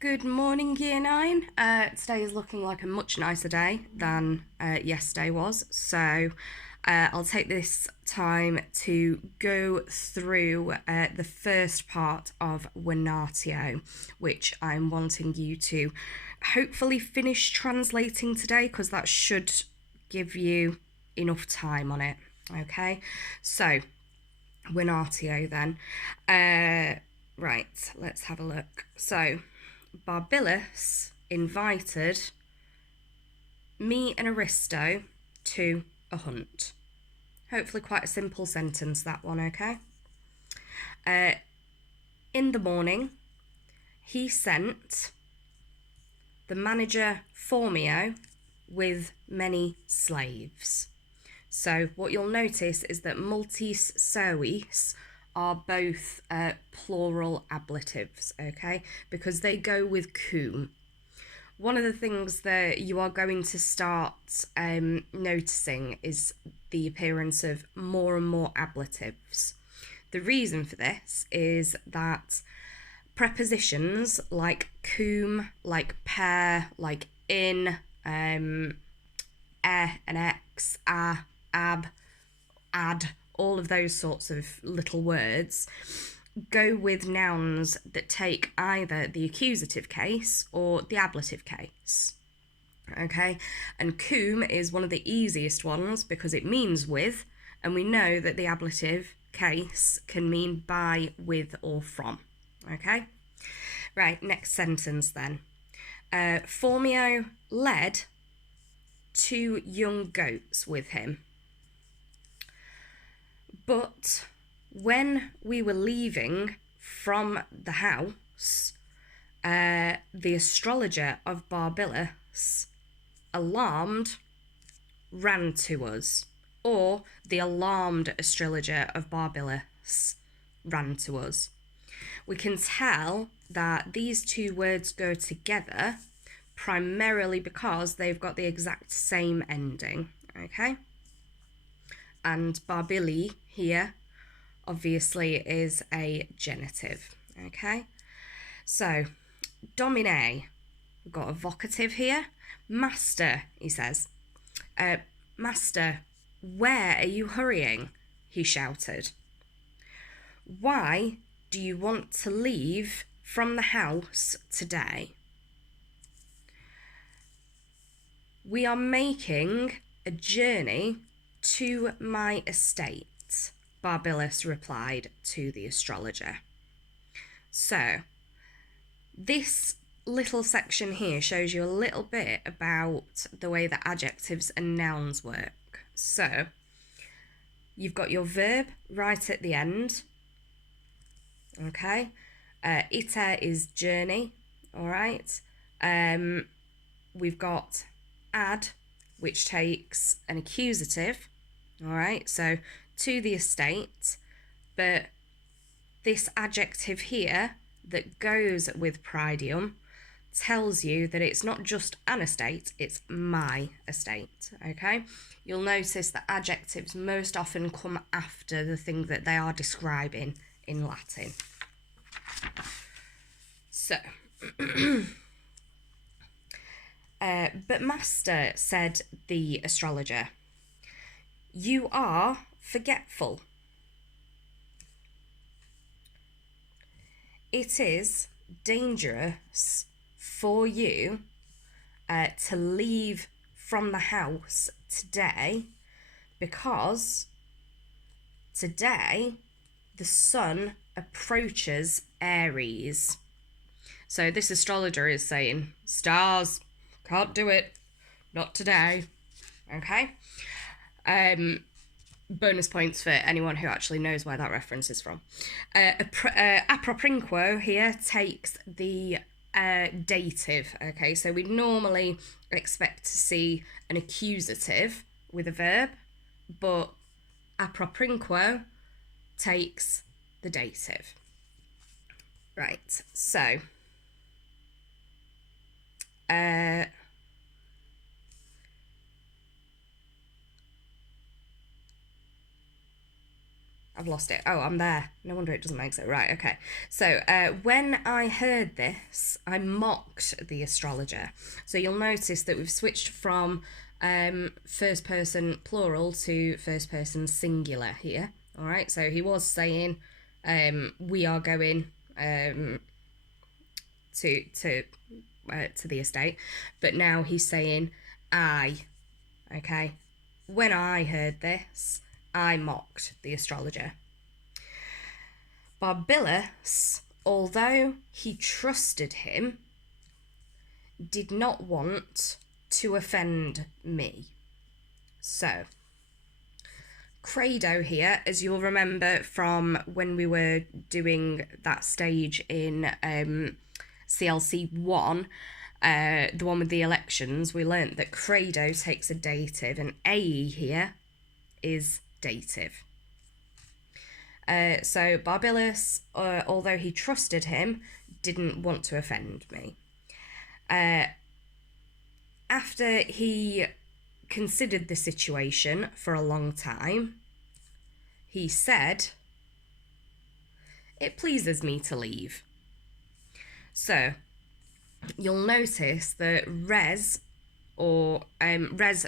Good morning, Year 9. Today is looking like a much nicer day than yesterday was, so I'll take this time to go through the first part of Venatio, which I'm wanting you to hopefully finish translating today, because that should give you enough time on it, okay? So, Venatio then. Right, let's have a look. So, Barbilus invited me and Aristo to a hunt. Hopefully quite a simple sentence, that one, okay? In the morning, he sent the manager Formio with many slaves. So what you'll notice is that multis suis are both plural ablatives, okay? Because they go with cum. One of the things that you are going to start noticing is the appearance of more and more ablatives. The reason for this is that prepositions like cum, like per, like in, and ex, a, ab, ad, all of those sorts of little words go with nouns that take either the accusative case or the ablative case. Okay, and cum is one of the easiest ones because it means with, and we know that the ablative case can mean by, with, or from. Okay, right, next sentence then. Formio led 2 young goats with him. But when we were leaving from the house, the astrologer of Barbilus, alarmed, ran to us. Or the alarmed astrologer of Barbilus ran to us. We can tell that these two words go together primarily because they've got the exact same ending, okay? And Barbili here obviously is a genitive, okay? So, domine, we've got a vocative here. Master, he says. Master, where are you hurrying? He shouted. Why do you want to leave from the house today? We are making a journey to my estate, Barbilus replied to the astrologer. So, this little section here shows you a little bit about the way that adjectives and nouns work. So, you've got your verb right at the end, okay? Iter is journey, all right? We've got ad, which takes an accusative, all right? So, to the estate, but this adjective here that goes with pridium tells you that it's not just an estate, it's my estate, okay? You'll notice that adjectives most often come after the thing that they are describing in Latin. So, but master, said the astrologer, you are forgetful. It is dangerous for you to leave from the house today because today the sun approaches Aries. So this astrologer is saying, stars, can't do it, not today, okay? Bonus points for anyone who actually knows where that reference is from. Aproprinquo here takes the dative, okay? So we normally expect to see an accusative with a verb, but aproprinquo takes the dative. Right, so I've lost it. Oh, I'm there. No wonder it doesn't make it. Right, okay. So, when I heard this, I mocked the astrologer. So you'll notice that we've switched from first person plural to first person singular here. All right, so he was saying we are going to the estate, but now he's saying I. Okay, when I heard this, I mocked the astrologer. Barbilus, although he trusted him, did not want to offend me. So, credo here, as you'll remember from when we were doing that stage in CLC1, the one with the elections, we learnt that credo takes a dative, and A here is dative. So Barbilus, although he trusted him, didn't want to offend me. After he considered the situation for a long time, he said, "It pleases me to leave." So you'll notice that res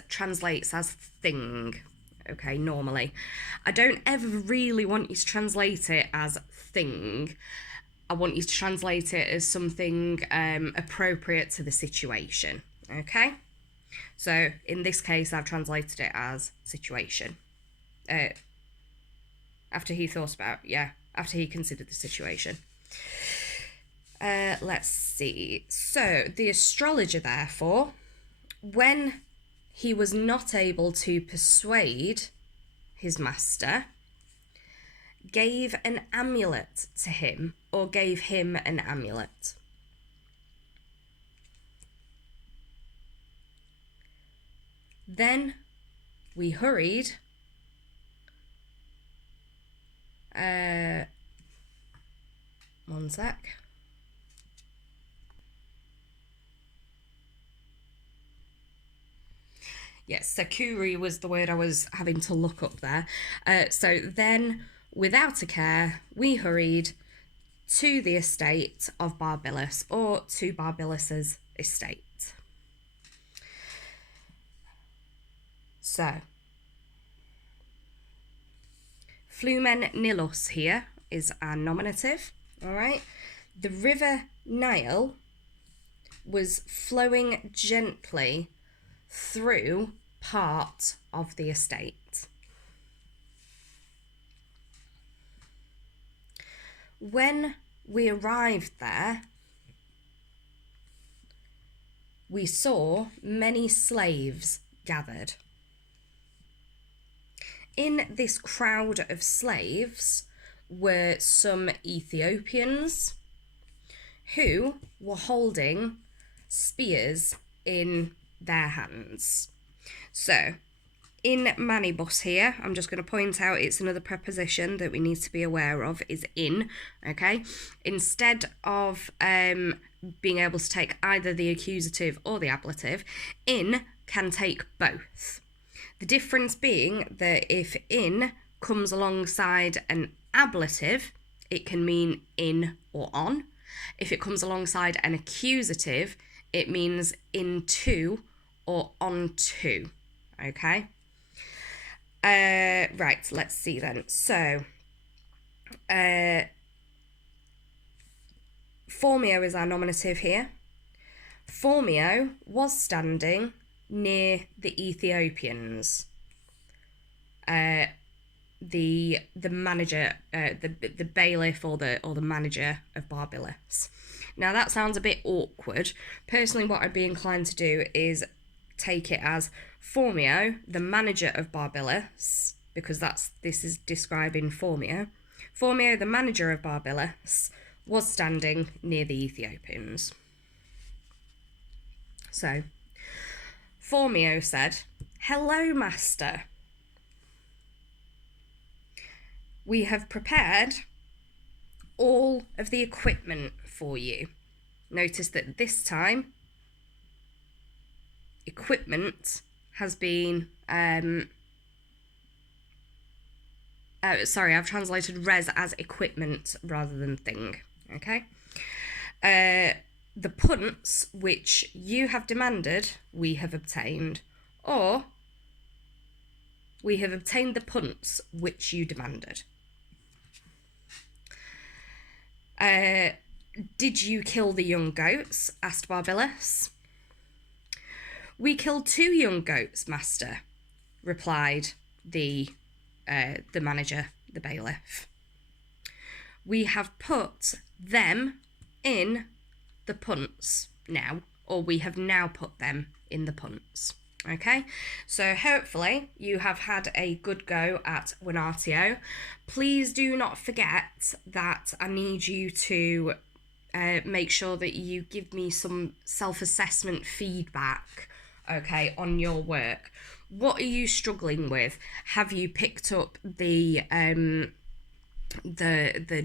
translates as thing. Okay, normally. I don't ever really want you to translate it as thing. I want you to translate it as something appropriate to the situation. Okay? So, in this case, I've translated it as situation. After he considered the situation. Let's see. So, the astrologer, therefore, when he was not able to persuade his master, gave an amulet to him, or gave him an amulet. Then we hurried one sec. Yes, Sakuri was the word I was having to look up there. So then, without a care, we hurried to the estate of Barbilus, or to Barbilus's estate. So, Flumen Nilus here is our nominative, all right? The river Nile was flowing gently through part of the estate. When we arrived there, we saw many slaves gathered. In this crowd of slaves were some Ethiopians who were holding spears in their hands. So, in manibus here, I'm just going to point out it's another preposition that we need to be aware of, is in, okay? Instead of being able to take either the accusative or the ablative, in can take both. The difference being that if in comes alongside an ablative, it can mean in or on. If it comes alongside an accusative, it means into or onto, okay? Right, let's see then. So, Formio is our nominative here. Formio was standing near the Ethiopians. The manager, the bailiff or the manager of Barbilus. Now that sounds a bit awkward. Personally, what I'd be inclined to do is take it as Formio, the manager of Barbilus, because this is describing Formio. Formio, the manager of Barbilus, was standing near the Ethiopians. So, Formio said, "Hello, master. We have prepared all of the equipment for you." Notice that this time, equipment has been sorry, I've translated res as equipment rather than thing. Okay. The punts which you have demanded, we have obtained, or we have obtained the punts which you demanded. Did you kill the young goats? Asked Barbillis. We killed 2 young goats, master, replied the manager, the bailiff. We have put them in the punts now, or we have now put them in the punts. Okay, so hopefully you have had a good go at Venatio. Please do not forget that I need you to make sure that you give me some self-assessment feedback, okay, on your work. What are you struggling with? Have you picked up the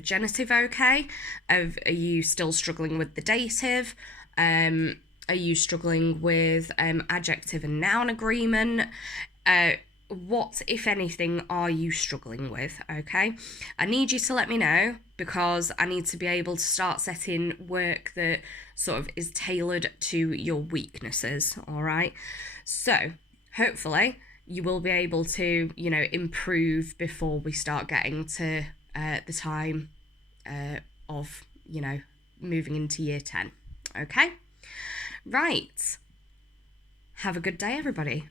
genitive okay? Are you still struggling with the dative? Are you struggling with adjective and noun agreement? What, if anything, are you struggling with, okay? I need you to let me know, because I need to be able to start setting work that sort of is tailored to your weaknesses, all right? So, hopefully, you will be able to, you know, improve before we start getting to the time of, you know, moving into year 10, okay? Right. Have a good day, everybody.